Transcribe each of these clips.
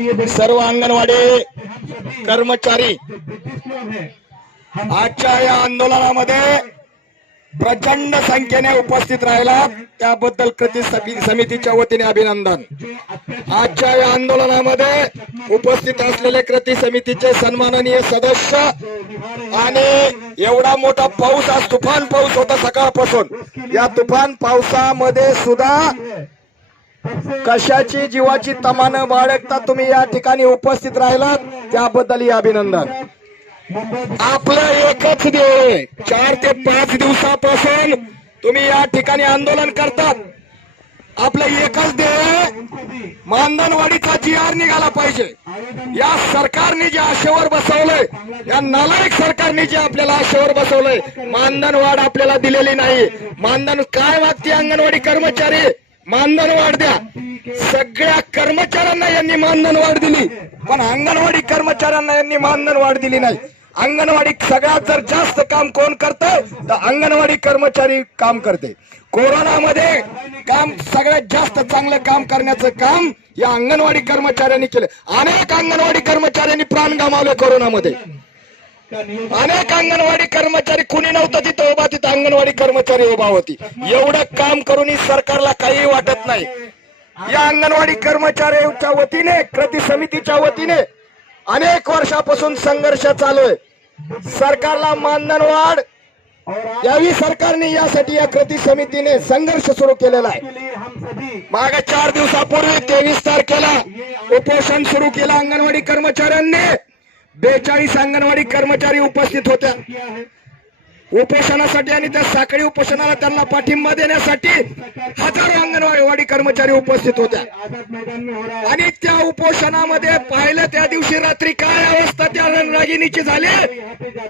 सर्व अंगणवाडी कर्मचारी आजच्या या आंदोलनामध्ये प्रचंड संख्येने उपस्थित राहिला, त्याबद्दल कृती समितीच्या वतीने अभिनंदन। आजच्या या आंदोलनामध्ये उपस्थित असलेले कृती समितीचे सन्माननीय सदस्य आणि एवढा मोठा पाऊस, आज तुफान पाऊस होता सकाळपासून, या तुफान पावसामध्ये सुद्धा कशाची जीवाची तमा न बाळगता तुम्ही या ठिकाणी उपस्थित राहिलात, त्याबद्दल अभिनंदन। आपलं एकच ध्येय, 4 ते 5 दिवसापासून तुम्ही या ठिकाणी आंदोलन करतात। आपलं एकच ध्येय, मानधनवाढीचा GR निघाला पाहिजे। या सरकारने जे आशेवर बसवलंय, या नालायक सरकारने जे आपल्याला आशेवर बसवलंय, मानधनवाढ आपल्याला दिलेली नाही। मानधन काय मागते अंगणवाडी कर्मचारी? मानधनवाढ द्या। सगळ्या कर्मचाऱ्यांना यांनी मानधनवाढ दिली, पण अंगणवाडी कर्मचाऱ्यांना यांनी मानधनवाढ दिली नाही। अंगणवाडी सगळ्यात जर जास्त काम कोण करतं तर अंगणवाडी कर्मचारी काम करते। कोरोनामध्ये काम सगळ्यात जास्त चांगलं काम करण्याचं काम या अंगणवाडी कर्मचाऱ्यांनी केलं। अनेक अंगणवाडी कर्मचाऱ्यांनी प्राण गमावले कोरोनामध्ये। अनेक अंगणवाडी कर्मचारी, कुणी नव्हतं तिथं उभा, तिथं अंगणवाडी कर्मचारी उभा होती। एवढं काम करूनही सरकारला काही वाटत नाही। या अंगणवाडी कर्मचाऱ्यांच्या वतीने, कृती समितीच्या वतीने अनेक वर्षापासून संघर्ष चालू आहे। सरकारला मानधनवाढ यावी, सरकारने यासाठी या कृती समितीने संघर्ष सुरू केलेला आहे। मागे 4 दिवसापूर्वी 23 तारखेला उपोषण सुरू केलं अंगणवाडी कर्मचाऱ्यांनी। 42 अंगणवाडी कर्मचारी उपस्थित होत्या उपोषणासाठी, आणि त्या साखळी उपोषणाला त्यांना पाठिंबा देण्यासाठी हजारो अंगणवाडी कर्मचारी उपस्थित होत्या। आणि त्या उपोषणामध्ये पाहिलं त्या दिवशी रात्री काय अवस्था त्या रणरागिणीची झाली।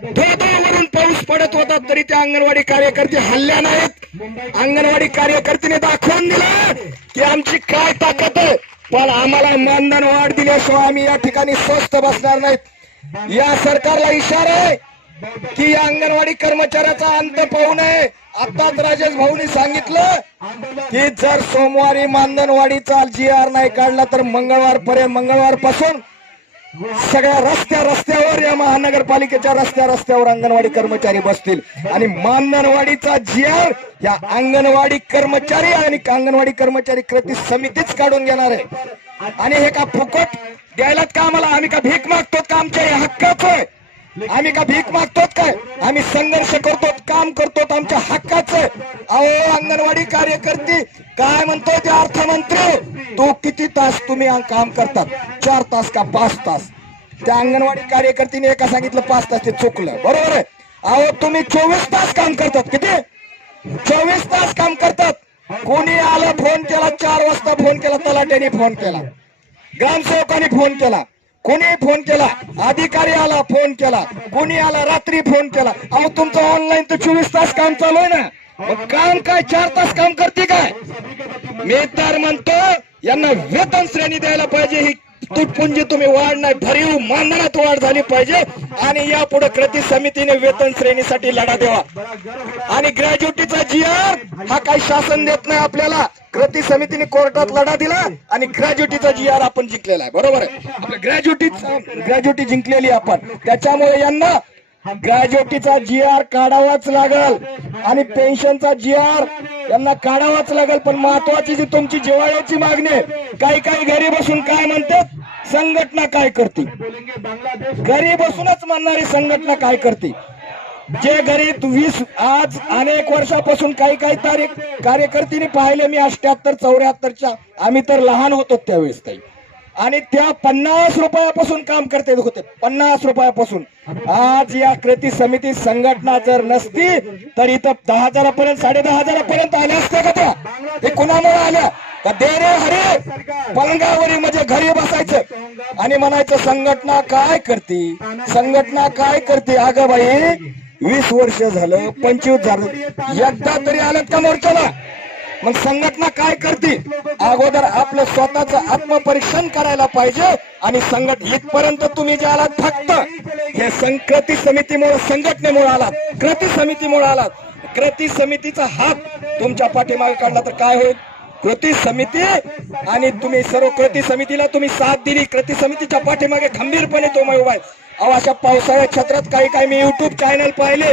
धोधोवरून पाऊस पडत होता तरी त्या अंगणवाडी कार्यकर्ते हल्ल्या नाहीत। अंगणवाडी कार्यकर्त्याने दाखवून दिलं की आमची काय ताकद आहे, पण आम्हाला मानधनवाढ दिल्याशिवाय आम्ही या ठिकाणी स्वस्थ बसणार नाहीत। या सरकारला इशारा आहे की या अंगणवाडी कर्मचाऱ्याचा अंत पाहू नये। आताच राजेश भाऊनी सांगितलं की जर सोमवारी मानधनवाढीचा GR नाही काढला तर मंगळवारपासून सगळ्या रस्त्यावर, या महानगरपालिकेच्या रस्त्यावर अंगणवाडी कर्मचारी बसतील आणि मानधनवाढीचा GR या अंगणवाडी कर्मचारी आणि अंगणवाडी कर्मचारी कृती समितीच काढून घेणार आहे। आणि हे का फुकट द्यायलात का आम्हाला? आम्ही का भीक मागतो का? आमच्या हे हक्काचं आहे। आम्ही का भीक मागतो काय? आम्ही संघर्ष करतो, काम करतो, आमच्या हक्काचं। अहो अंगणवाडी कार्यकर्ते काय म्हणतोय ते अर्थमंत्री, तो किती तास तुम्ही काम करतात? 4 तास का 5 तास? त्या अंगणवाडी कार्यकर्त्याने एका सांगितलं 5 तास, ते चुकलं, बरोबर आहे। अहो तुम्ही 24 तास काम करतात, किती? 24 तास काम करतात। कोणी आलं, फोन केला 4 वाजता, फोन केला तलाट्याने, फोन केला ग्रामसेवकाने, फोन केला कोणी, फोन केला अधिकारी आला, फोन केला कोणी आला, रात्री फोन केला। अहो तुमचं ऑनलाईन तर 24 तास काम चालू आहे ना, मग काम काय 4 तास काम करते काय? मी तर म्हणतो यांना वेतन श्रेणी द्यायला पाहिजे। ही तुटपुंजी तुम्ही वाढ नाही, भरीव मानधनात वाढ झाली पाहिजे। आणि यापुढे कृती समितीने वेतन श्रेणीसाठी लढा द्यावा। आणि ग्रॅज्युटीचा GR हा काही शासन देत नाही आपल्याला, कृती समितीने कोर्टात लढा दिला आणि ग्रॅज्युटीचा GR आपण जिंकलेला आहे, बरोबर आहे। आपल्या ग्रॅज्युटी जिंकलेली आपण, त्याच्यामुळे यांना ग्रॅज्युटीचा GR काढावाच लागल आणि पेन्शनचा GR यांना काढावाच लागेल। पण महत्वाची जी तुमची जिव्हाळ्याची मागणी, काही घरी बसून काय म्हणतात, संघटना काय करते? घरी बसूनच म्हणणारी संघटना काय करते? जे घरी 20 आज अनेक वर्षापासून काही कार्यकर्त्यांनी पाहिले मी 78-74च्या, आम्ही तर लहान होतो त्यावेळेस काही, आणि त्या 50 रुपयापासून काम करते होते, 50 रुपयापासून। आज या कृती समिती संघटना जर नसती तर इथं 10,000पर्यंत, 10,500पर्यंत आल्या असत्या का त्या? ते कुणामुळे आल्या? का देणे हरे पलंगावरी म्हणजे घरी बसायचं आणि म्हणायचं संघटना काय करते, संघटना काय करते? अगं बाई 20 वर्ष झालं, 25 झालं, एकदा तरी आलं का मोर्चाला? मग संघटना काय करते? अगोदर आपलं स्वतःचं आत्मपरीक्षण करायला पाहिजे। आणि इथपर्यंत तुम्ही जे आलात फक्त हे कृती समितीमुळे, संघटनेमुळे आलात, कृती समितीमुळे आलात। कृती समितीचा हात तुमच्या पाठीमागे काढला तर काय होईल? कृती समिती आणि तुम्ही सर्व कृती समितीला तुम्ही साथ दिली. कृती समितीच्या पाठीमागे खंबीरपणे तुम्ही उभा आहे. अहो अशा पावसाळ्यात छत्रात काही मी युट्यूब चॅनल पाहिले,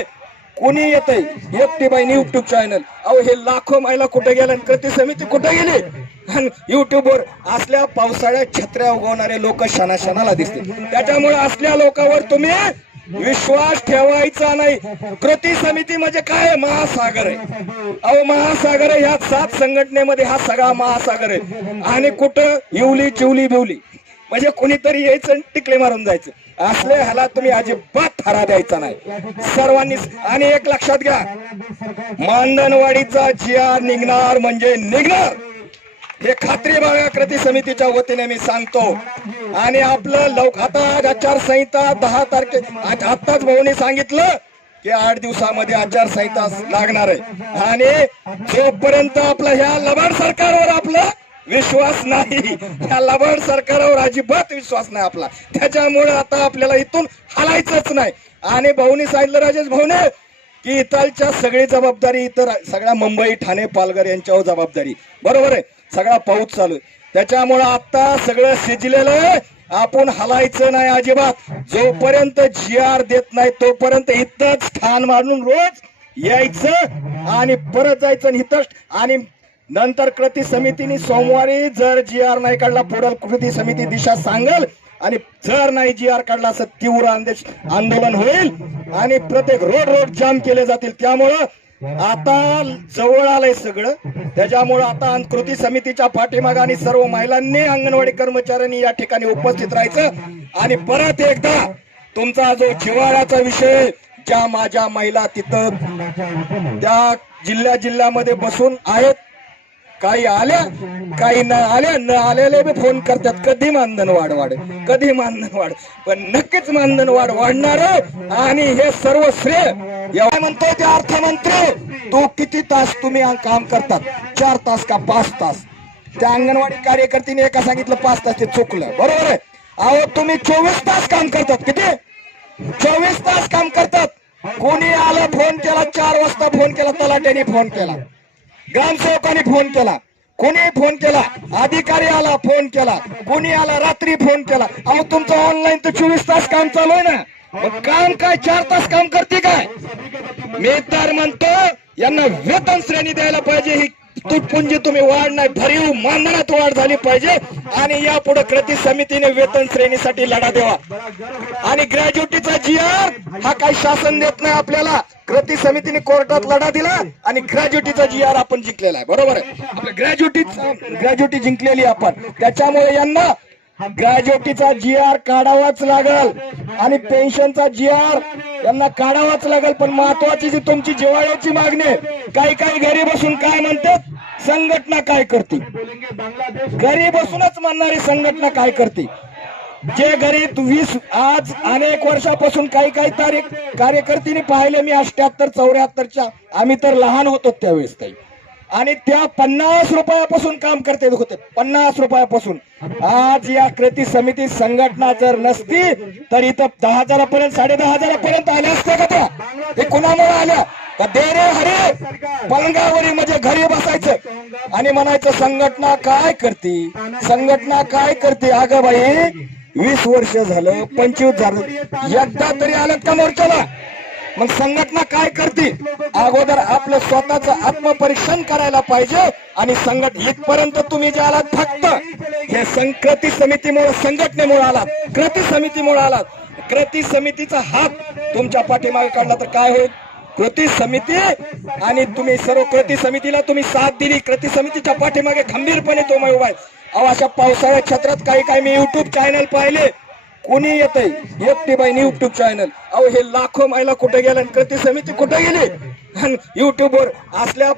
कोणी येतंय एकटी बाईनी युट्यूब चॅनल. अहो हे लाखो महिला कुठे गेल्या, कृती समिती कुठे गेली? आणि युट्यूबवर असल्या पावसाळ्यात छत्र्या उगवणारे लोक क्षणाला दिसते. त्याच्यामुळे असल्या लोकांवर तुम्ही विश्वास ठेवायचा नाही. कृती समिती म्हणजे काय? महासागर आहे. अहो महासागर आहे. ह्या 7 संघटनेमध्ये हा सगळा महासागर आहे. आणि कुठं इवली चिवली बिवली म्हणजे कोणीतरी यायचं टिकले मारून जायचं. असले ह्याला तुम्ही अजिबात थारा द्यायचा नाही सर्वांनी. आणि एक लक्षात घ्या, मानधनवाडीचा GR निघणार म्हणजे निघणार, हे खात्री बघा. कृती समितीच्या वतीने मी सांगतो. आणि आपलं आता आचारसंहिता 10 तारखे आताच भाऊने सांगितलं की 8 दिवसामध्ये आचारसंहिता लागणार आहे. आणि जोपर्यंत आपलं ह्या लबाड सरकारवर आपला विश्वास नाही, ह्या लबाड सरकारवर अजिबात विश्वास नाही आपला. त्याच्यामुळे आता आपल्याला इथून हलायचंच नाही. आणि भाऊनी सांगितलं, राजेश भाऊने, की इथलच्या सगळी जबाबदारी इतर सगळ्या मुंबई ठाणे पालघर यांच्यावर जबाबदारी. बरोबर आहे, सगळा पाऊस चालू. त्याच्यामुळे आता सगळं शिजलेलं आहे, आपण हलायचं नाही अजिबात. जोपर्यंत GR देत नाही तोपर्यंत इथंच ठाण मारून रोज यायचं आणि परत जायचं इथंच. आणि नंतर कृती समितीने सोमवारी जर GR नाही काढला, पुढे कृती समिती दिशा सांगेल. आणि जर नाही GR काढला असं तीव्र आंदोलन होईल आणि प्रत्येक रोड जाम केले जातील. त्यामुळं आता जवळ आलंय सगळं. त्याच्यामुळं आता कृती समितीच्या पाठीमागे आणि सर्व महिलांनी, अंगणवाडी कर्मचाऱ्यांनी या ठिकाणी उपस्थित राहायचं. आणि परत एकदा तुमचा जो जिव्हाळ्याचा विषय, ज्या माझ्या महिला तिथं त्या जिल्ह्यामध्ये बसून आहेत, काही आल्या काही न आलेले बी फोन करतात, कधी मानधन वाढ, कधी मानधन वाढ. पण नक्कीच मानधन वाढणार. आणि हे सर्व श्रेय एवढा म्हणतोय ते अर्थमंत्री, तो किती तास तुम्ही काम करतात? 4 तास का 5 तास? त्या अंगणवाडी कार्यकर्तीने एका सांगितलं 5 तास, ते चुकलं. बरोबर आहे. अहो तुम्ही 24 तास काम करतात. किती? 24 तास काम करतात. कोणी आलं, फोन केला 4 वाजता, फोन केला तलाट्याने, फोन केला ग्रामसेवकाने, फोन केला कोणी, फोन केला अधिकारी आला, फोन केला कोणी आला, रात्री फोन केला. अहो तुमचं ऑनलाईन तर 24 तास काम चालू आहे ना. काम काय 4 तास काम करते काय? मी तर म्हणतो यांना वेतन श्रेणी द्यायला पाहिजे. ही तुटपुंजी तुम्ही वाढ नाही, भरीव मानधनात वाढ झाली पाहिजे. आणि यापुढे कृती समितीने वेतन श्रेणीसाठी लढा द्यावा. आणि ग्रॅज्युटीचा GR हा काही शासन देत नाही आपल्याला. कृती समितीने कोर्टात लढा दिला आणि ग्रॅज्युटीचा GR आपण जिंकलेला आहे. बरोबर आहे, आपल्या ग्रॅज्युटी जिंकलेली आपण. त्याच्यामुळे यांना ग्रॅज्युटीचा GR काढावाच लागल आणि पेन्शनचा GR यांना काढावाच लागल. पण महत्वाची जी तुमची जिव्हाळ्याची मागणी, काही घरी बसून काय म्हणतात, संघटना काय करते? घरी बसूनच म्हणणारी संघटना काय करते? जे घरी 20 आज अनेक वर्षापासून काही कार्यकर्त्यांनी पाहिले मी 78 74च्या, आम्ही तर लहान होतो त्यावेळेस ताई. आणि त्या 50 रुपयापासून काम करते होते, 50 रुपयापासून. आज या कृती समिती संघटना जर नसती तर इथं 10,000 पर्यंत 10,500 पर्यंत आल्या असत्या का त्या? ते कुणामुळे आल्या? का देरे हरे पलंगावरी म्हणजे घरी बसायचं आणि म्हणायचं संघटना काय करते, संघटना काय करते. अगं बाई 20 वर्ष झालं, 25 झालं, एकदा तरी आलं का मोर्चाला? मग संघटना काय करते? अगोदर आपलं स्वतःचं आत्मपरीक्षण करायला पाहिजे. आणि इथपर्यंत तुम्ही जे आलात फक्त हे कृती समितीमुळे, संघटनेमुळे आलात, कृती समितीमुळे आलात. कृती समितीचा हात तुमच्या पाठीमागे काढला तर काय होईल? कृती समिती आणि तुम्ही सर्व कृती समितीला तुम्ही साथ दिली. कृती समितीच्या पाठीमागे खंबीरपणे तुम्ही उभा आहे. अहो अशा पावसाळ्यात छत्रात काही मी युट्यूब चॅनल पाहिले, कोणी येतंय एकटी बाईनी युट्यूब चॅनल. अहो हे लाखो महिला कुठे गेल्या, कृती समिती कुठे गेली? युट्यूबवर असल्या